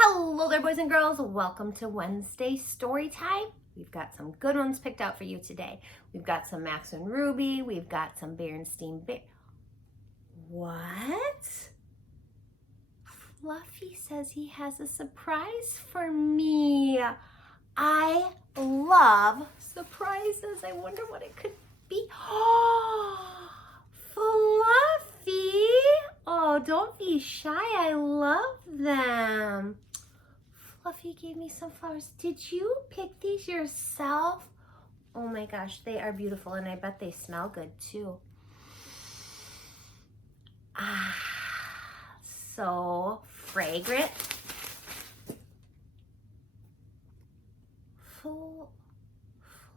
Hello there, boys and girls. Welcome to Wednesday story time. We've got some good ones picked out for you today. We've got some Max and Ruby. We've got some Berenstein. What? Fluffy says he has a surprise for me. I love surprises. I wonder what it could be. Oh, Fluffy. Oh, don't be shy. I love them. Fluffy gave me some flowers. Did you pick these yourself? Oh my gosh, they are beautiful, and I bet they smell good too. Ah, so fragrant.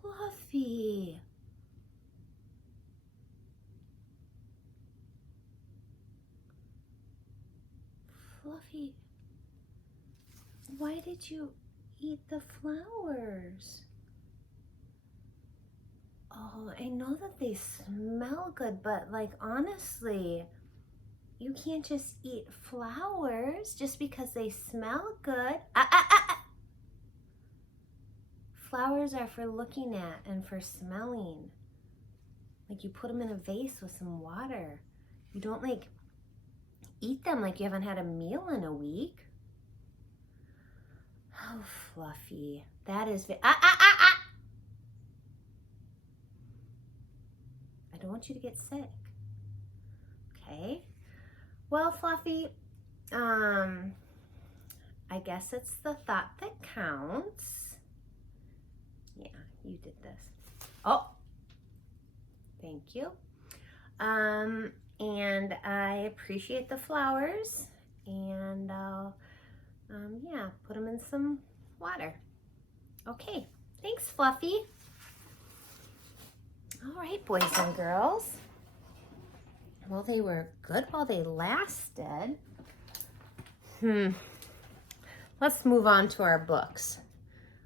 Fluffy. Fluffy. Why did you eat the flowers? Oh, I know that they smell good, but like honestly, you can't just eat flowers just because they smell good. Flowers are for looking at and for smelling. Like you put them in a vase with some water. You don't like eat them like you haven't had a meal in a week. Oh, Fluffy. That is I don't want you to get sick. Okay. Well, Fluffy, I guess it's the thought that counts. Yeah, you did this. Oh, thank you. And I appreciate the flowers, and I'll yeah, put them in some water. Okay, thanks, Fluffy. All right, boys and girls. Well, they were good while they lasted. Let's move on to our books.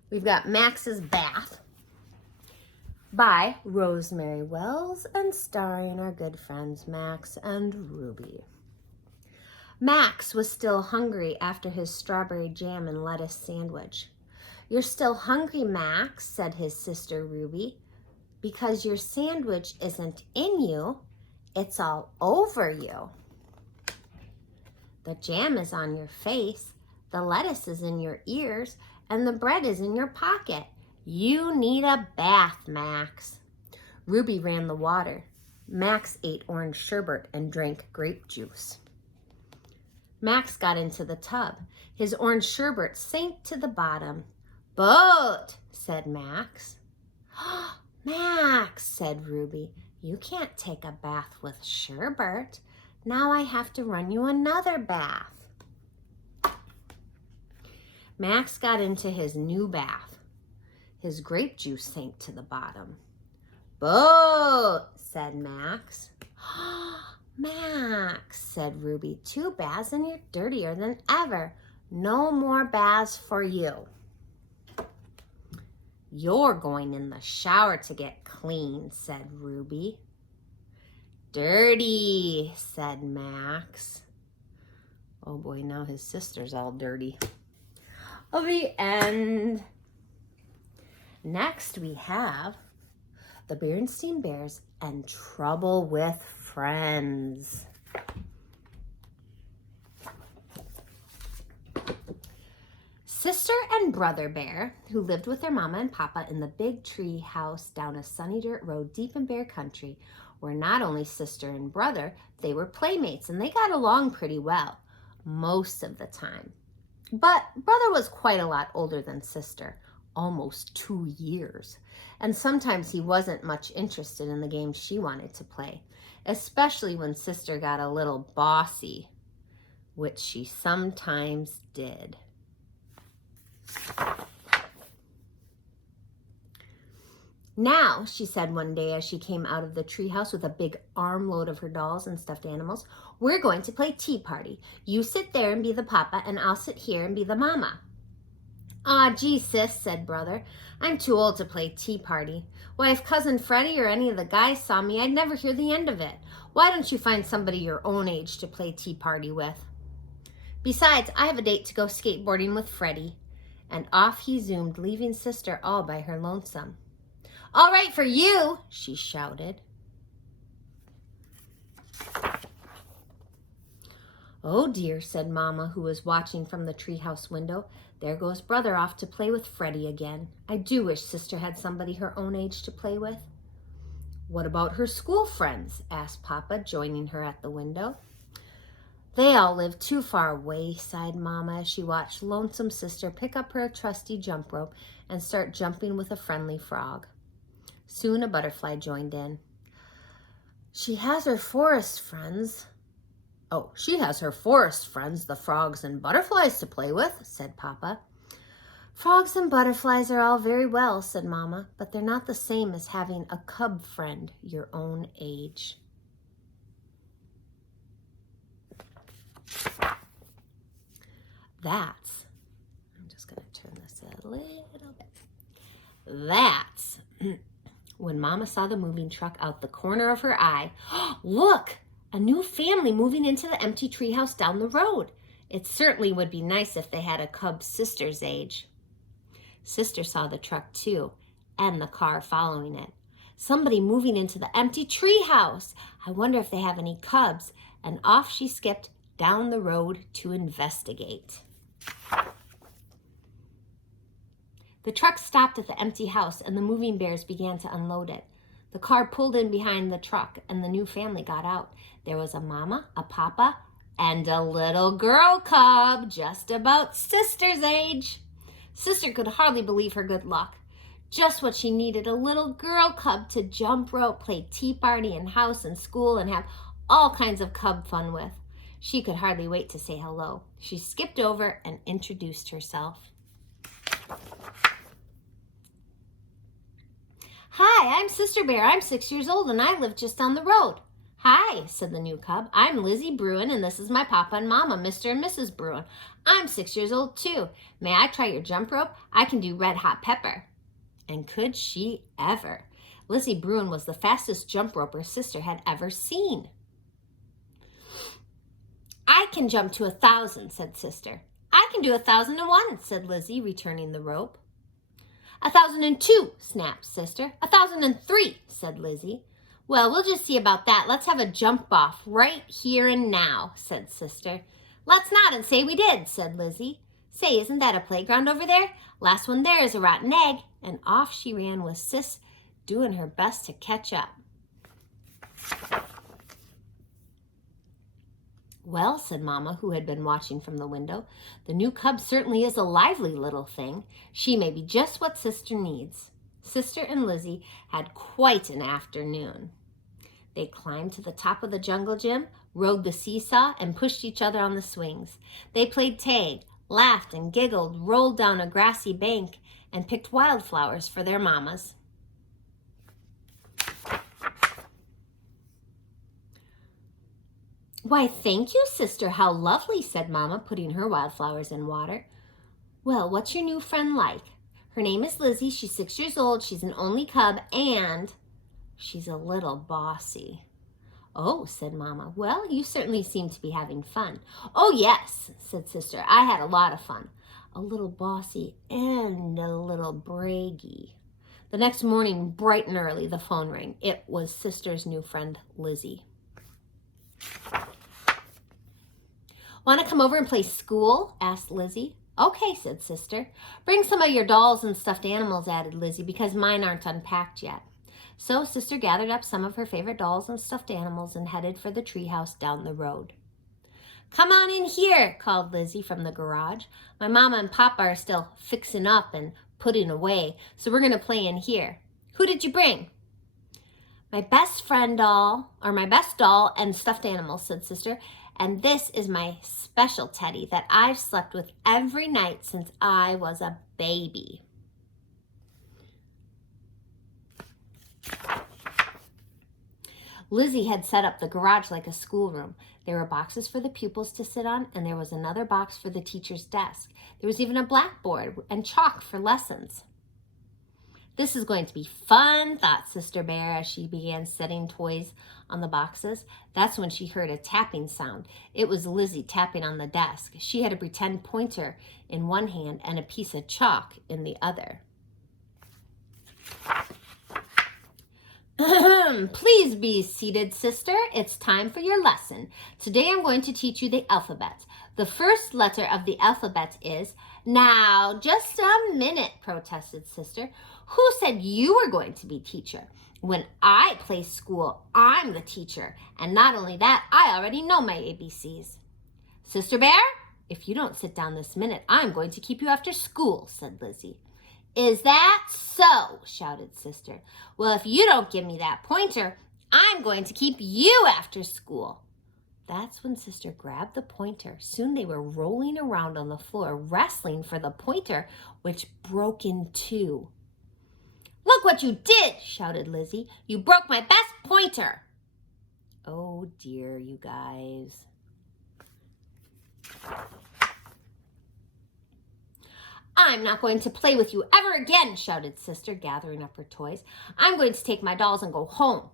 We've got Max's Bath by Rosemary Wells and starring our good friends Max and Ruby. Max was still hungry after his strawberry jam and lettuce sandwich. "You're still hungry, Max," said his sister Ruby, "because your sandwich isn't in you, it's all over you. The jam is on your face, the lettuce is in your ears, and the bread is in your pocket. You need a bath, Max." Ruby ran the water. Max ate orange sherbet and drank grape juice. Max got into the tub. His orange sherbet sank to the bottom. "Boat," said Max. "Max," said Ruby, "you can't take a bath with sherbet. Now I have to run you another bath." Max got into his new bath. His grape juice sank to the bottom. "Boat," said Max. "Max," said Ruby, "two baths and you're dirtier than ever. No more baths for you." "You're going in the shower to get clean," said Ruby. "Dirty," said Max. Oh boy, now his sister's all dirty. The end. Next we have the Berenstein Bears and Trouble with Friends. Sister and brother bear, who lived with their mama and papa in the big tree house down a sunny dirt road deep in bear country, were not only sister and brother, they were playmates, and they got along pretty well most of the time. But brother was quite a lot older than sister, almost 2 years, and sometimes he wasn't much interested in the games she wanted to play, especially when sister got a little bossy, which she sometimes did. "Now," she said one day as she came out of the treehouse with a big armload of her dolls and stuffed animals, "we're going to play tea party. You sit there and be the papa, and I'll sit here and be the mama." "Aw, gee, sis," said brother, "I'm too old to play tea party. Why, if Cousin Freddie or any of the guys saw me, I'd never hear the end of it. Why don't you find somebody your own age to play tea party with?" Besides, I have a date to go skateboarding with Freddie." And off he zoomed, leaving Sister all by her lonesome. "All right for you," she shouted. "Oh dear," said Mama, who was watching from the treehouse window. "There goes Brother off to play with Freddie again. I do wish Sister had somebody her own age to play with." "What about her school friends?" asked Papa, joining her at the window. "They all live too far away," sighed Mama as she watched lonesome Sister pick up her trusty jump rope and start jumping with a friendly frog. Soon a butterfly joined in. She has her forest friends, the frogs and butterflies to play with," said Papa. "Frogs and butterflies are all very well," said Mama, "but they're not the same as having a cub friend your own age." I'm just going to turn this a little bit. That's when Mama saw the moving truck out the corner of her eye. "Look, a new family moving into the empty treehouse down the road. It certainly would be nice if they had a cub Sister's age." Sister saw the truck too, and the car following it. "Somebody moving into the empty treehouse. I wonder if they have any cubs." And off she skipped down the road to investigate. The truck stopped at the empty house, and the moving bears began to unload it. The car pulled in behind the truck, and the new family got out. There was a mama, a papa, and a little girl cub, just about Sister's age. Sister could hardly believe her good luck. Just what she needed, a little girl cub to jump rope, play tea party and house and school, and have all kinds of cub fun with. She could hardly wait to say hello. She skipped over and introduced herself. "Hi, I'm Sister Bear. I'm 6 years old and I live just down the road." "Hi," said the new cub. "I'm Lizzie Bruin and this is my papa and mama, Mr. and Mrs. Bruin. I'm 6 years old too. May I try your jump rope? I can do red hot pepper." And could she ever? Lizzie Bruin was the fastest jump roper Sister had ever seen. "I can jump to 1,000, said Sister. "I can do 1,001, said Lizzie, returning the rope. 1,002, snapped Sister. 1,003, said Lizzie. "Well, we'll just see about that. Let's have a jump off right here and now," said Sister. "Let's nod and say we did," said Lizzie. "Say, isn't that a playground over there? Last one there is a rotten egg." And off she ran with Sis, doing her best to catch up. "Well," said Mama, who had been watching from the window, "the new cub certainly is a lively little thing. She may be just what Sister needs." Sister and Lizzie had quite an afternoon. They climbed to the top of the jungle gym, rode the seesaw, and pushed each other on the swings. They played tag, laughed and giggled, rolled down a grassy bank, and picked wildflowers for their mamas. "Why, thank you, Sister. How lovely," said Mama, putting her wildflowers in water. "Well, what's your new friend like?" "Her name is Lizzie. She's 6 years old. She's an only cub, and she's a little bossy." "Oh," said Mama. "Well, you certainly seem to be having fun." "Oh, yes," said Sister. "I had a lot of fun. A little bossy and a little braggy." The next morning, bright and early, the phone rang. It was Sister's new friend, Lizzie. "Want to come over and play school?" asked Lizzie. "Okay," said Sister. "Bring some of your dolls and stuffed animals," added Lizzie, "because mine aren't unpacked yet." So Sister gathered up some of her favorite dolls and stuffed animals and headed for the treehouse down the road. "Come on in here," called Lizzie from the garage. "My mama and papa are still fixing up and putting away, so we're going to play in here. Who did you bring?" My best doll and stuffed animals," said Sister. "And this is my special teddy that I've slept with every night since I was a baby." Lizzie had set up the garage like a schoolroom. There were boxes for the pupils to sit on, and there was another box for the teacher's desk. There was even a blackboard and chalk for lessons. This is going to be fun, thought Sister Bear as she began setting toys on the boxes. That's when she heard a tapping sound. It was Lizzie tapping on the desk. She had a pretend pointer in one hand and a piece of chalk in the other. Please be seated, sister. It's time for your lesson. Today I'm going to teach you the alphabet. The first letter of the alphabet is... Now, just a minute, protested Sister. Who said you were going to be teacher? When I play school, I'm the teacher. And not only that, I already know my ABCs. Sister Bear, if you don't sit down this minute, I'm going to keep you after school, said Lizzie. Is that so? Shouted Sister. Well, if you don't give me that pointer, I'm going to keep you after school. That's when Sister grabbed the pointer. Soon they were rolling around on the floor, wrestling for the pointer, which broke in two. Look what you did, shouted Lizzie. You broke my best pointer. Oh dear, you guys. I'm not going to play with you ever again, shouted Sister, gathering up her toys. I'm going to take my dolls and go home.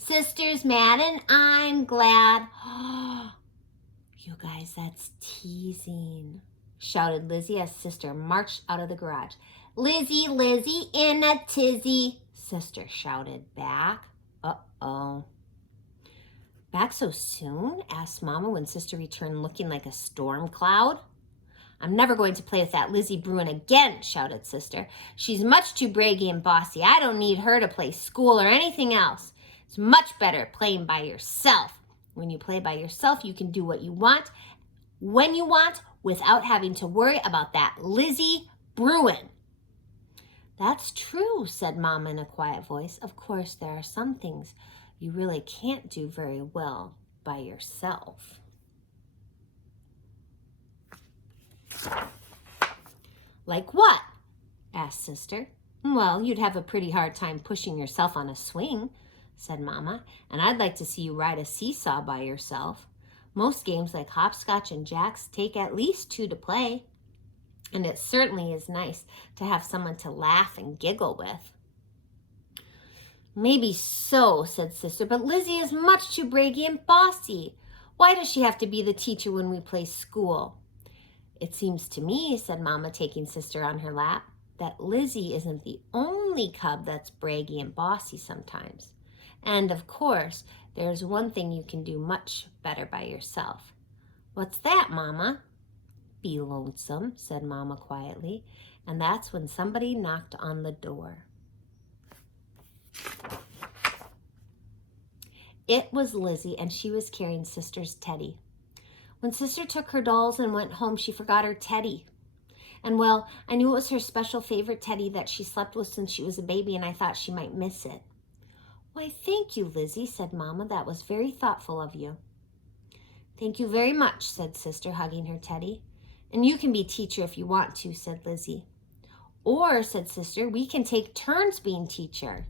Sister's mad and I'm glad. You guys, that's teasing, shouted Lizzie as Sister marched out of the garage. Lizzie, Lizzie, in a tizzy, Sister shouted back. Uh-oh. Back so soon? Asked Mama when Sister returned looking like a storm cloud. I'm never going to play with that Lizzie Bruin again, shouted Sister. She's much too braggy and bossy. I don't need her to play school or anything else. It's much better playing by yourself. When you play by yourself, you can do what you want, when you want, without having to worry about that Lizzie Bruin. That's true, said Mama in a quiet voice. Of course, there are some things you really can't do very well by yourself. Like what? Asked Sister. Well, you'd have a pretty hard time pushing yourself on a swing, said Mama, and I'd like to see you ride a seesaw by yourself. Most games like hopscotch and jacks take at least two to play, and it certainly is nice to have someone to laugh and giggle with. Maybe so, said Sister, but Lizzie is much too braggy and bossy. Why does she have to be the teacher when we play school? It seems to me, said Mama, taking Sister on her lap, that Lizzie isn't the only cub that's braggy and bossy sometimes. And, of course, there's one thing you can do much better by yourself. What's that, Mama? Be lonesome, said Mama quietly, and that's when somebody knocked on the door. It was Lizzie, and she was carrying Sister's teddy. When Sister took her dolls and went home, she forgot her teddy. And, well, I knew it was her special favorite teddy that she slept with since she was a baby, and I thought she might miss it. Why, thank you, Lizzie, said Mama. That was very thoughtful of you. Thank you very much, said Sister, hugging her teddy. And you can be teacher if you want to, said Lizzie. Or, said Sister, we can take turns being teacher.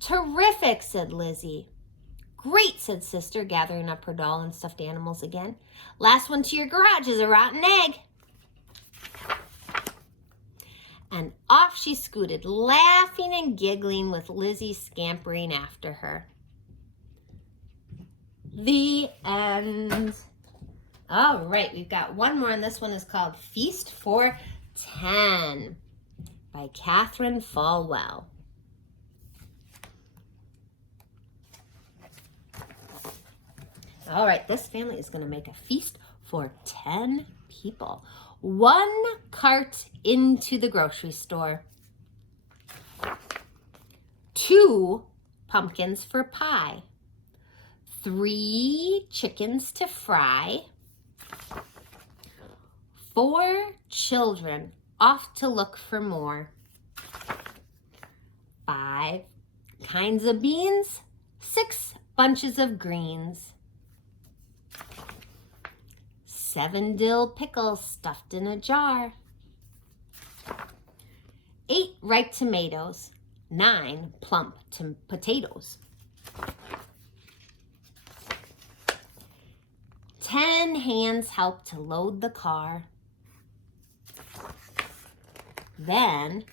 Terrific, said Lizzie. Great, said Sister, gathering up her doll and stuffed animals again. Last one to your garage is a rotten egg. And off she scooted, laughing and giggling with Lizzie scampering after her. The end. All right, we've got one more, and this one is called Feast for 10 by Catherine Falwell. All right, this family is going to make a feast for 10 people. 1 cart into the grocery store. 2 pumpkins for pie. 3 chickens to fry. 4 children off to look for more. 5 kinds of beans. 6 bunches of greens. 7 dill pickles stuffed in a jar. 8 ripe tomatoes. 9 plump potatoes. 10 hands help to load the car. Then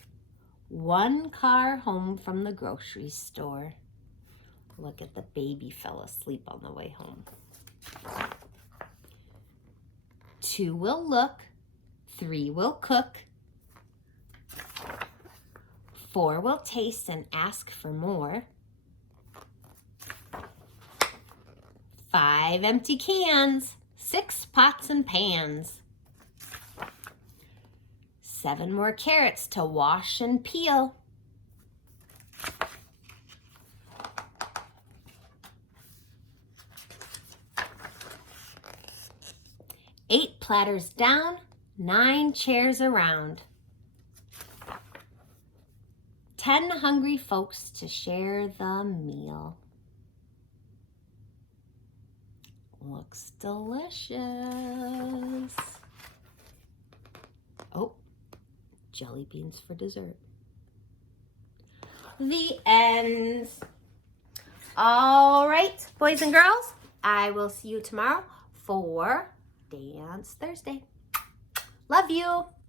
1 car home from the grocery store. Look at the baby fell asleep on the way home. 2 will look, 3 will cook, 4 will taste and ask for more. 5 empty cans, 6 pots and pans. 7 more carrots to wash and peel. 8 platters down, 9 chairs around. 10 hungry folks to share the meal. Looks delicious. Oh, jelly beans for dessert. The end. All right, boys and girls, I will see you tomorrow for Dance Thursday. Love you.